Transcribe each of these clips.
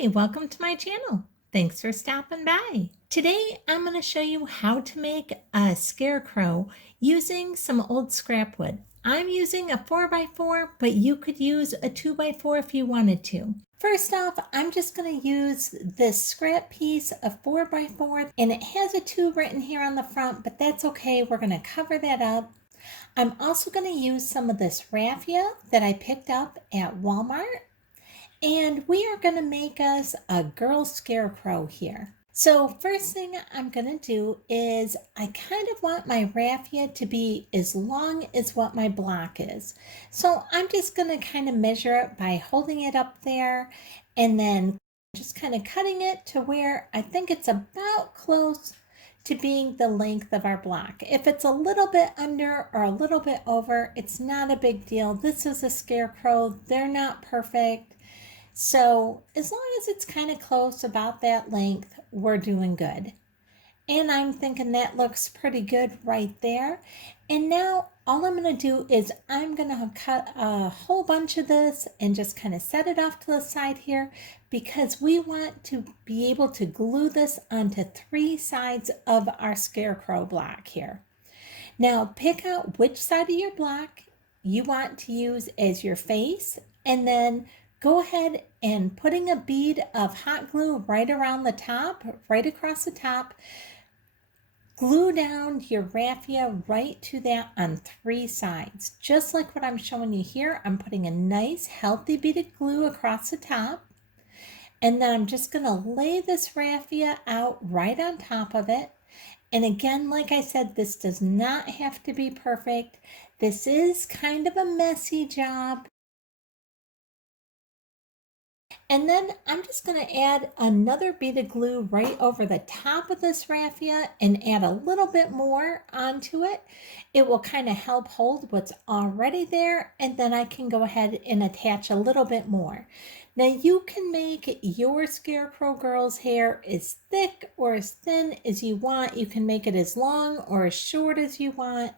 Hi, welcome to my channel. Thanks for stopping by. Today I'm going to show you how to make a scarecrow using some old scrap wood. I'm using a 4x4, but you could use a 2x4 if you wanted to. First off, I'm just going to use this scrap piece of 4x4, and it has a 2 written here on the front, but that's okay. We're going to cover that up. I'm also going to use some of this raffia that I picked up at Walmart. And we are going to make us a girl scarecrow here. So first thing I'm going to do is I kind of want my raffia to be as long as what my block is. So I'm just going to kind of measure it by holding it up there and then just kind of cutting it to where I think it's about close to being the length of our block. If it's a little bit under or a little bit over, it's not a big deal. This is a scarecrow. They're not perfect. So as long as it's kind of close about that length, we're doing good. And I'm thinking that looks pretty good right there. And now all I'm going to do is I'm going to cut a whole bunch of this and just kind of set it off to the side here because we want to be able to glue this onto 3 sides of our scarecrow block here. Now pick out which side of your block you want to use as your face, and then go ahead and putting a bead of hot glue right around the top, right across the top. Glue down your raffia right to that on 3 sides. Just like what I'm showing you here, I'm putting a nice healthy bead of glue across the top. And then I'm just going to lay this raffia out right on top of it. And again, like I said, this does not have to be perfect. This is kind of a messy job. And then I'm just going to add another bead of glue right over the top of this raffia and add a little bit more onto it. It will kind of help hold what's already there, and then I can go ahead and attach a little bit more. Now you can make your Scarecrow girl's hair as thick or as thin as you want. You can make it as long or as short as you want.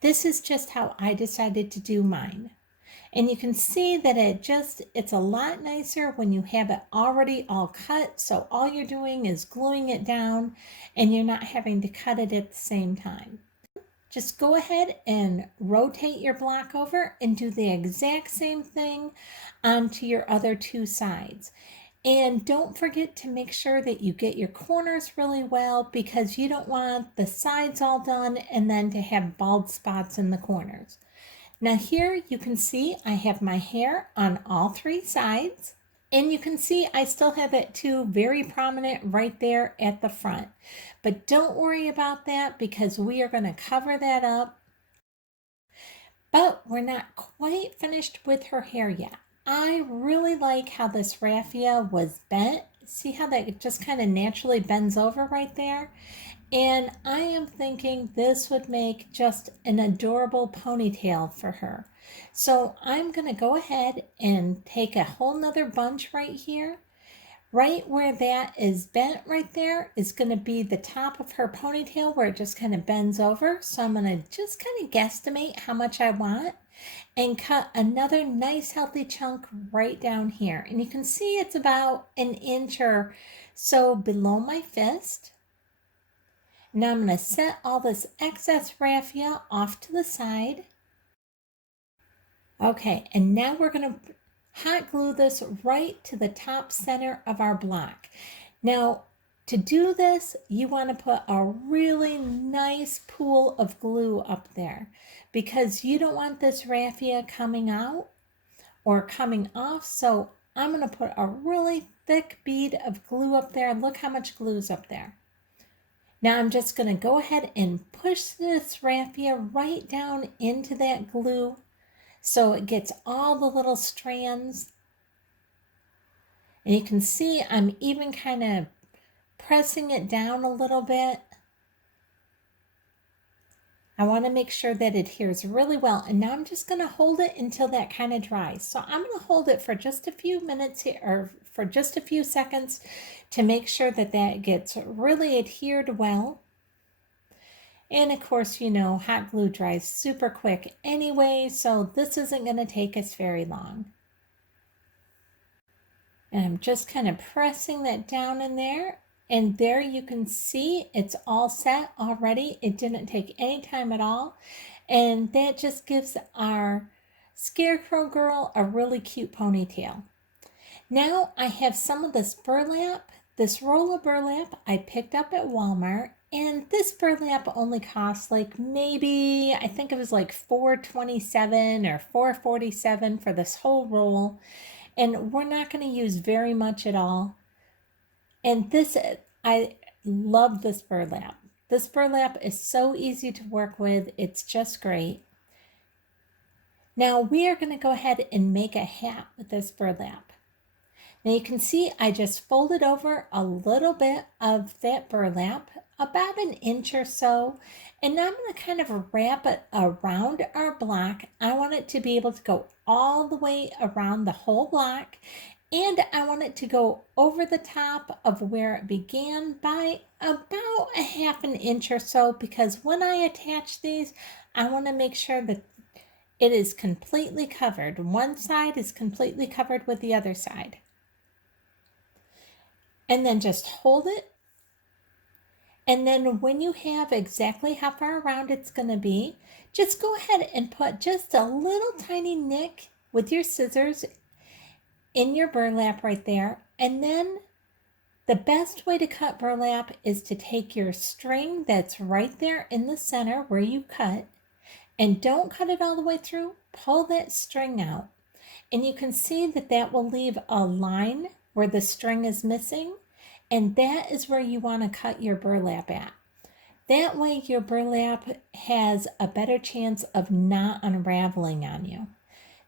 This is just how I decided to do mine. And you can see that it's a lot nicer when you have it already all cut. So all you're doing is gluing it down and you're not having to cut it at the same time. Just go ahead and rotate your block over and do the exact same thing onto your other 2 sides. And don't forget to make sure that you get your corners really well because you don't want the sides all done and then to have bald spots in the corners. Now here you can see I have my hair on all 3 sides, and you can see I still have it too very prominent right there at the front. But don't worry about that because we are going to cover that up. But we're not quite finished with her hair yet. I really like how this raffia was bent. See how that just kind of naturally bends over right there? And I am thinking this would make just an adorable ponytail for her. So I'm going to go ahead and take a whole nother bunch right here. Right where that is bent right there is going to be the top of her ponytail where it just kind of bends over. So I'm going to just kind of guesstimate how much I want and cut another nice healthy chunk right down here. And you can see it's about 1 inch or so below my fist. Now I'm going to set all this excess raffia off to the side. Okay, and now we're going to hot glue this right to the top center of our block. Now, to do this, you want to put a really nice pool of glue up there because you don't want this raffia coming out or coming off. So I'm going to put a really thick bead of glue up there. Look how much glue is up there. Now I'm just going to go ahead and push this raffia right down into that glue so it gets all the little strands. And you can see I'm even kind of pressing it down a little bit. I want to make sure that it adheres really well. And now I'm just going to hold it until that kind of dries. So I'm going to hold it for just a few minutes here, or for just a few seconds to make sure that that gets really adhered well. And of course, you know, hot glue dries super quick anyway, so this isn't going to take us very long. And I'm just kind of pressing that down in there. And there you can see it's all set already. It didn't take any time at all. And that just gives our Scarecrow girl a really cute ponytail. Now I have some of this burlap, this roll of burlap I picked up at Walmart. And this burlap only costs like maybe, I think it was like $4.27 or $4.47 for this whole roll. And we're not going to use very much at all. And this, I love this burlap. This burlap is so easy to work with. It's just great. Now we are going to go ahead and make a hat with this burlap. Now you can see I just folded over a little bit of that burlap, about an inch or so, and now I'm going to kind of wrap it around our block. I want it to be able to go all the way around the whole block, and I want it to go over the top of where it began by about a half an inch or so, because when I attach these, I want to make sure that it is completely covered. One side is completely covered with the other side. And then just hold it. And then when you have exactly how far around it's going to be, just go ahead and put just a little tiny nick with your scissors in your burlap right there. And then the best way to cut burlap is to take your string that's right there in the center where you cut, and don't cut it all the way through. Pull that string out. And you can see that that will leave a line where the string is missing, and that is where you want to cut your burlap at. That way your burlap has a better chance of not unraveling on you.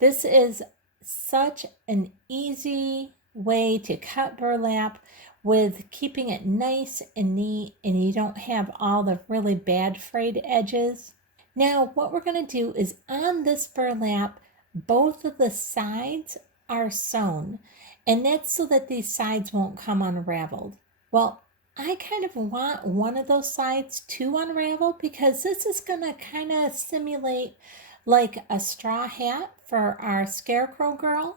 This is such an easy way to cut burlap with keeping it nice and neat, and you don't have all the really bad frayed edges. Now what we're going to do is on this burlap, both of the sides are sewn, and that's so that these sides won't come unraveled. Well, I kind of want one of those sides to unravel because this is going to kind of simulate like a straw hat for our Scarecrow girl.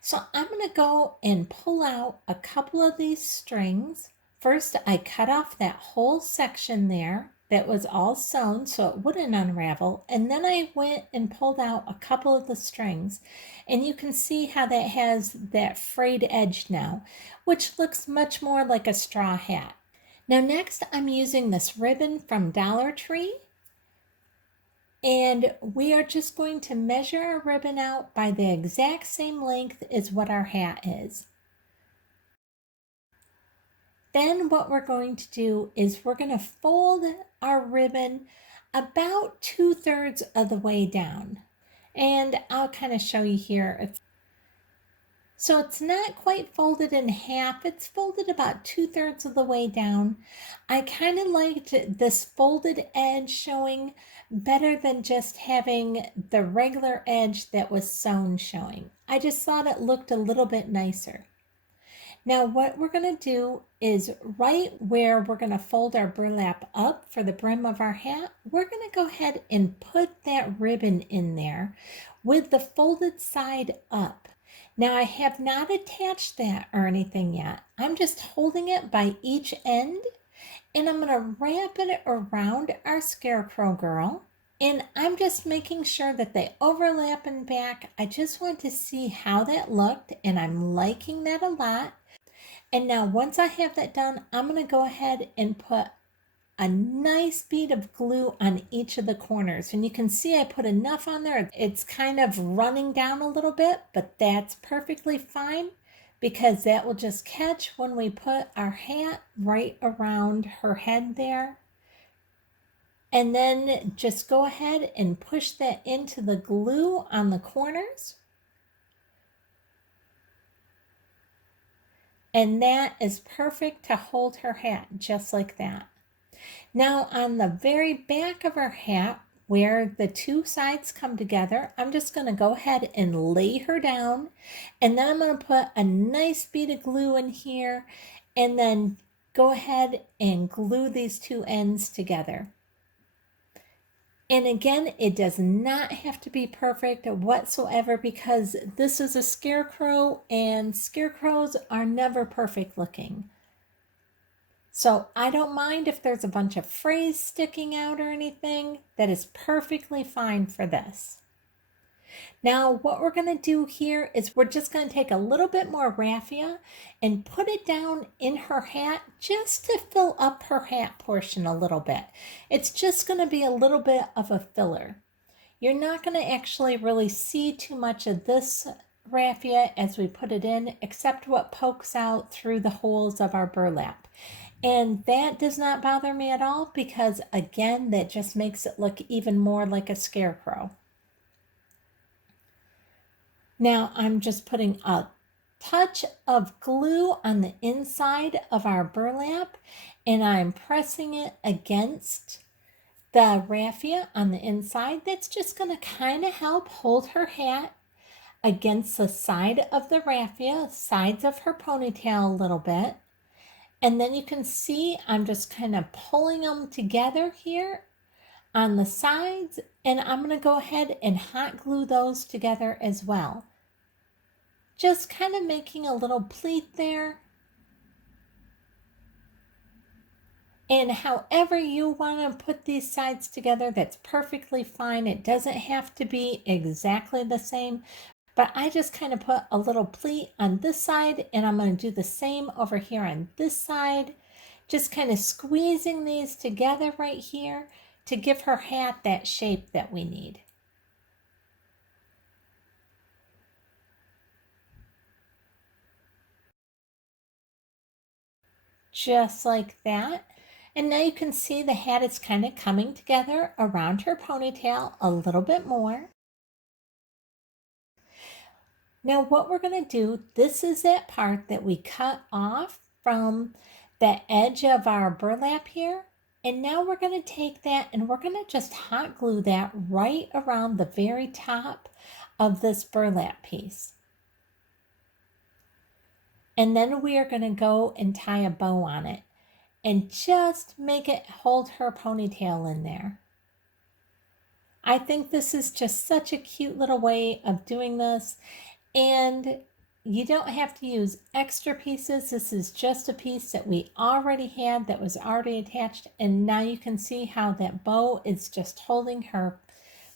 So I'm going to go and pull out a couple of these strings. First, I cut off that whole section there that was all sewn so it wouldn't unravel, and then I went and pulled out a couple of the strings, and you can see how that has that frayed edge now, which looks much more like a straw hat. Now next I'm using this ribbon from Dollar Tree, and we are just going to measure our ribbon out by the exact same length as what our hat is. Then what we're going to do is we're going to fold our ribbon about 2/3 of the way down. And I'll kind of show you here. So it's not quite folded in half. It's folded about 2/3 of the way down. I kind of liked this folded edge showing better than just having the regular edge that was sewn showing. I just thought it looked a little bit nicer. Now what we're going to do is right where we're going to fold our burlap up for the brim of our hat, we're going to go ahead and put that ribbon in there with the folded side up. Now I have not attached that or anything yet. I'm just holding it by each end, and I'm going to wrap it around our Scarecrow girl. And I'm just making sure that they overlap in back. I just want to see how that looked, and I'm liking that a lot. And now once I have that done, I'm going to go ahead and put a nice bead of glue on each of the corners. And you can see I put enough on there. It's kind of running down a little bit, but that's perfectly fine because that will just catch when we put our hat right around her head there. And then just go ahead and push that into the glue on the corners. And that is perfect to hold her hat just like that. Now on the very back of her hat, where the two sides come together, I'm just going to go ahead and lay her down, and then I'm going to put a nice bead of glue in here, and then go ahead and glue these two ends together. And again, it does not have to be perfect whatsoever because this is a scarecrow and scarecrows are never perfect looking. So I don't mind if there's a bunch of frays sticking out or anything. That is perfectly fine for this. Now what we're going to do here is we're just going to take a little bit more raffia and put it down in her hat just to fill up her hat portion a little bit. It's just going to be a little bit of a filler. You're not going to actually really see too much of this raffia as we put it in, except what pokes out through the holes of our burlap. And that does not bother me at all because, again, that just makes it look even more like a scarecrow. Now I'm just putting a touch of glue on the inside of our burlap and I'm pressing it against the raffia on the inside. That's just going to kind of help hold her hat against the side of the raffia, sides of her ponytail a little bit. And then you can see I'm just kind of pulling them together here on the sides, and I'm going to go ahead and hot glue those together as well. Just kind of making a little pleat there. And however you want to put these sides together, that's perfectly fine. It doesn't have to be exactly the same, but I just kind of put a little pleat on this side and I'm going to do the same over here on this side. Just kind of squeezing these together right here to give her hat that shape that we need. Just like that. And now you can see the hat is kind of coming together around her ponytail a little bit more. Now what we're going to do, this is that part that we cut off from the edge of our burlap here. And now we're going to take that and we're going to just hot glue that right around the very top of this burlap piece. And then we are going to go and tie a bow on it and just make it hold her ponytail in there. I think this is just such a cute little way of doing this. And you don't have to use extra pieces. This is just a piece that we already had that was already attached. And now you can see how that bow is just holding her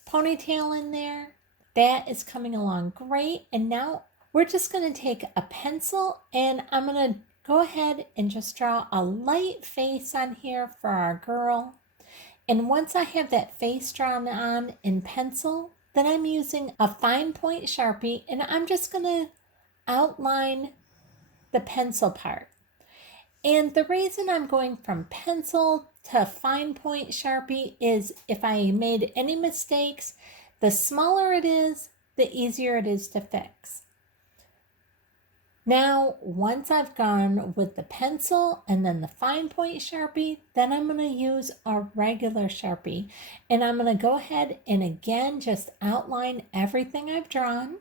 ponytail in there. That is coming along great. And now we're just going to take a pencil and I'm going to go ahead and just draw a light face on here for our girl. And once I have that face drawn on in pencil, then I'm using a fine point Sharpie and I'm just going to outline the pencil part. And the reason I'm going from pencil to fine point Sharpie is if I made any mistakes, the smaller it is, the easier it is to fix. Now, once I've gone with the pencil and then the fine point Sharpie, then I'm going to use a regular Sharpie. And I'm going to go ahead and again just outline everything I've drawn.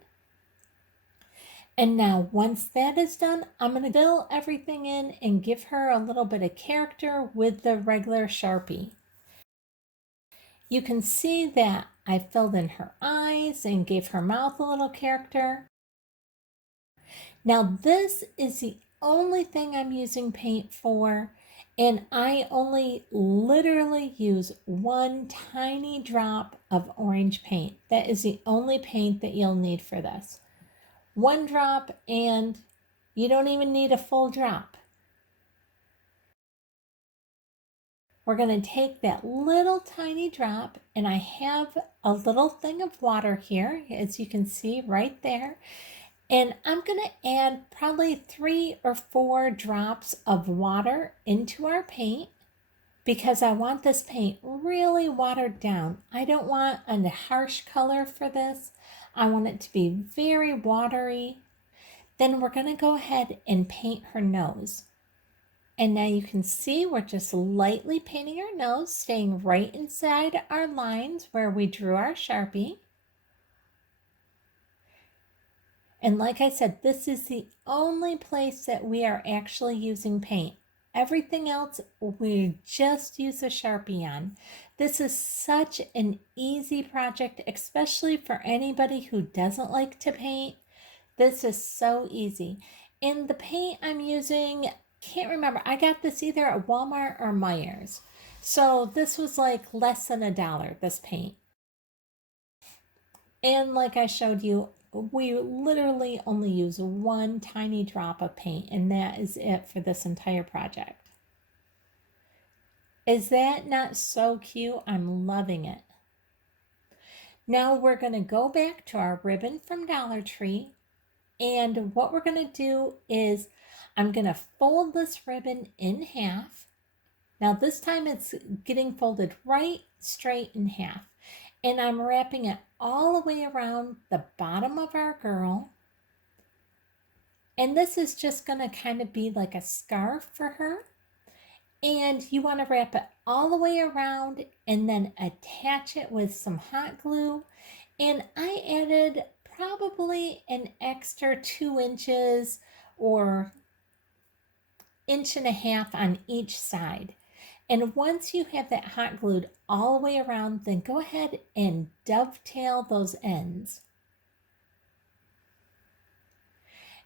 And now once that is done, I'm going to fill everything in and give her a little bit of character with the regular Sharpie. You can see that I filled in her eyes and gave her mouth a little character. Now this is the only thing I'm using paint for, and I only literally use one tiny drop of orange paint. That is the only paint that you'll need for this. One drop, and you don't even need a full drop. We're going to take that little tiny drop, and I have a little thing of water here, as you can see right there. And I'm going to add probably 3 or 4 drops of water into our paint because I want this paint really watered down. I don't want a harsh color for this. I want it to be very watery. Then we're going to go ahead and paint her nose. And now you can see we're just lightly painting our nose, staying right inside our lines where we drew our Sharpie. And like I said, this is the only place that we are actually using paint. Everything else we just use a Sharpie on. This is such an easy project, especially for anybody who doesn't like to paint. This is so easy. And the paint I'm using, can't remember, I got this either at Walmart or Meijer's. So this was like less than $1, this paint. And like I showed you, we literally only use one tiny drop of paint, and that is it for this entire project. Is that not so cute? I'm loving it. Now we're going to go back to our ribbon from Dollar Tree, and what we're going to do is I'm going to fold this ribbon in half. Now this time it's getting folded right straight in half, and I'm wrapping it all the way around the bottom of our girl. And this is just going to kind of be like a scarf for her. And you want to wrap it all the way around and then attach it with some hot glue. And I added probably an extra 2 inches or 1.5 inches on each side. And once you have that hot glued all the way around, then go ahead and dovetail those ends.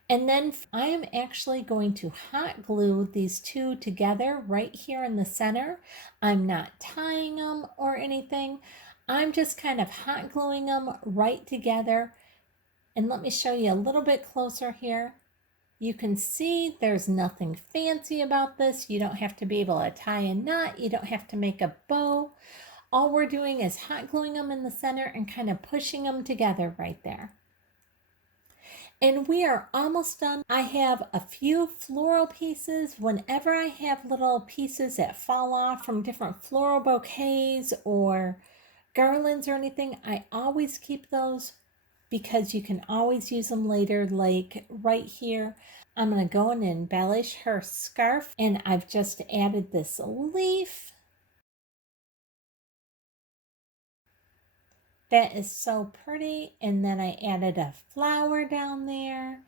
And then I am actually going to hot glue these two together right here in the center. I'm not tying them or anything. I'm just kind of hot gluing them right together. And let me show you a little bit closer here. You can see there's nothing fancy about this. You don't have to be able to tie a knot. You don't have to make a bow. All we're doing is hot gluing them in the center and kind of pushing them together right there. And we are almost done. I have a few floral pieces. Whenever I have little pieces that fall off from different floral bouquets or garlands or anything, I always keep those because you can always use them later. Like right here, I'm going to go and embellish her scarf, and I've just added this leaf. That is so pretty. And then I added a flower down there.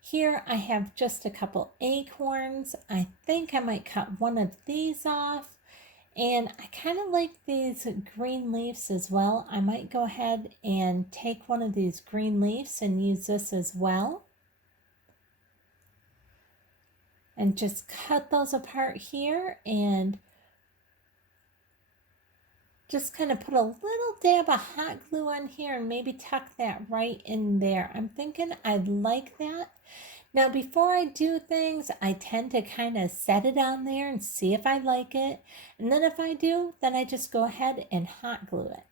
Here I have just a couple acorns. I think I might cut one of these off. And I kind of like these green leaves as well. I might go ahead and take one of these green leaves and use this as well. And just cut those apart here and just kind of put a little dab of hot glue on here and maybe tuck that right in there. I'm thinking I'd like that. Now, before I do things, I tend to kind of set it on there and see if I like it. And then if I do, then I just go ahead and hot glue it.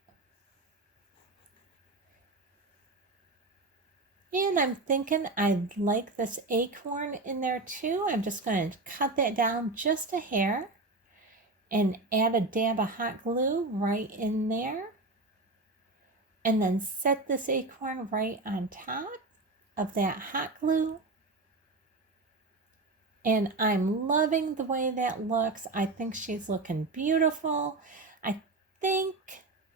And I'm thinking I'd like this acorn in there too. I'm just going to cut that down just a hair and add a dab of hot glue right in there. And then set this acorn right on top of that hot glue. And I'm loving the way that looks. I think she's looking beautiful. I think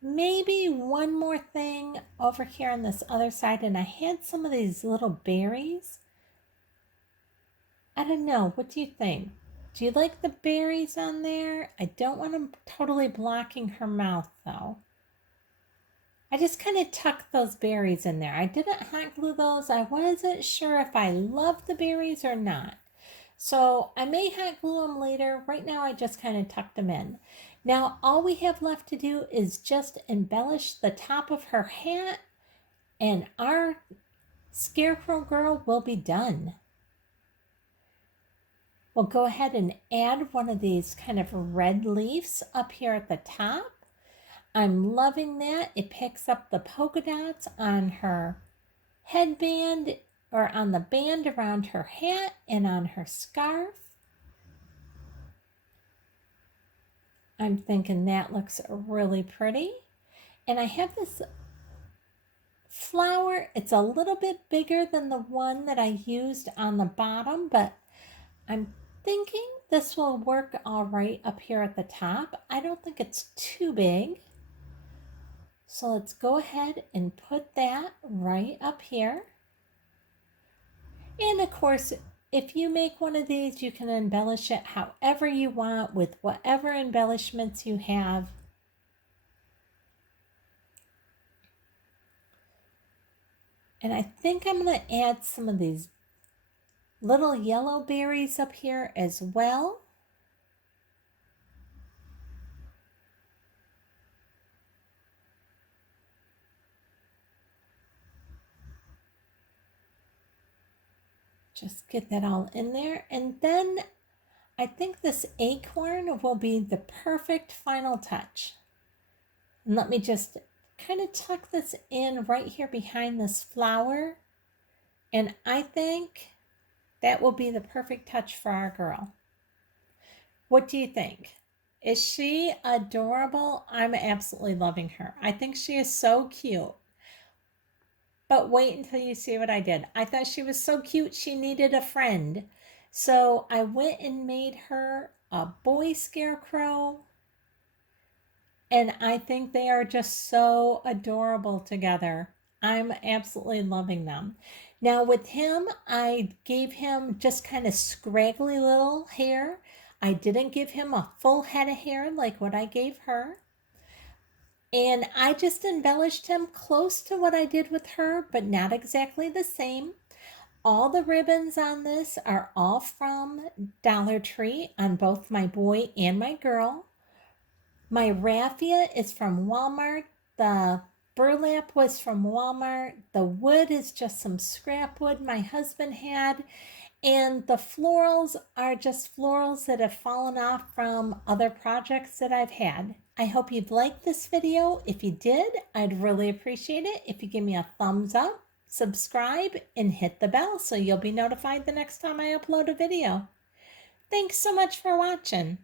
maybe one more thing over here on this other side, and I had some of these little berries. I don't know, what do you think? Do you like the berries on there? I don't want them totally blocking her mouth though. I just kind of tucked those berries in there. I didn't hot glue those. I wasn't sure if I loved the berries or not. So I may hot glue them later. Right now I just kind of tucked them in. Now all we have left to do is just embellish the top of her hat, and our Scarecrow girl will be done. We'll go ahead and add one of these kind of red leaves up here at the top. I'm loving that. It picks up the polka dots on her headband, or on the band around her hat and on her scarf. I'm thinking that looks really pretty. And I have this flower. It's a little bit bigger than the one that I used on the bottom, but I'm thinking this will work all right up here at the top. I don't think it's too big. So let's go ahead and put that right up here. And of course, if you make one of these, you can embellish it however you want with whatever embellishments you have. And I think I'm going to add some of these little yellow berries up here as well. Just get that all in there. And then I think this acorn will be the perfect final touch. And let me just kind of tuck this in right here behind this flower. And I think that will be the perfect touch for our girl. What do you think? Is she adorable? I'm absolutely loving her. I think she is so cute. But wait until you see what I did. I thought she was so cute she needed a friend. So I went and made her a boy scarecrow. And I think they are just so adorable together. I'm absolutely loving them. Now with him, I gave him just kind of scraggly little hair. I didn't give him a full head of hair like what I gave her. And I just embellished him close to what I did with her, but not exactly the same. All the ribbons on this are all from Dollar Tree on both my boy and my girl. My raffia is from Walmart. The burlap was from Walmart. The wood is just some scrap wood my husband had. And the florals are just florals that have fallen off from other projects that I've had. I hope you'd like this video. If you did, I'd really appreciate it if you give me a thumbs up, subscribe, and hit the bell so you'll be notified the next time I upload a video. Thanks so much for watching.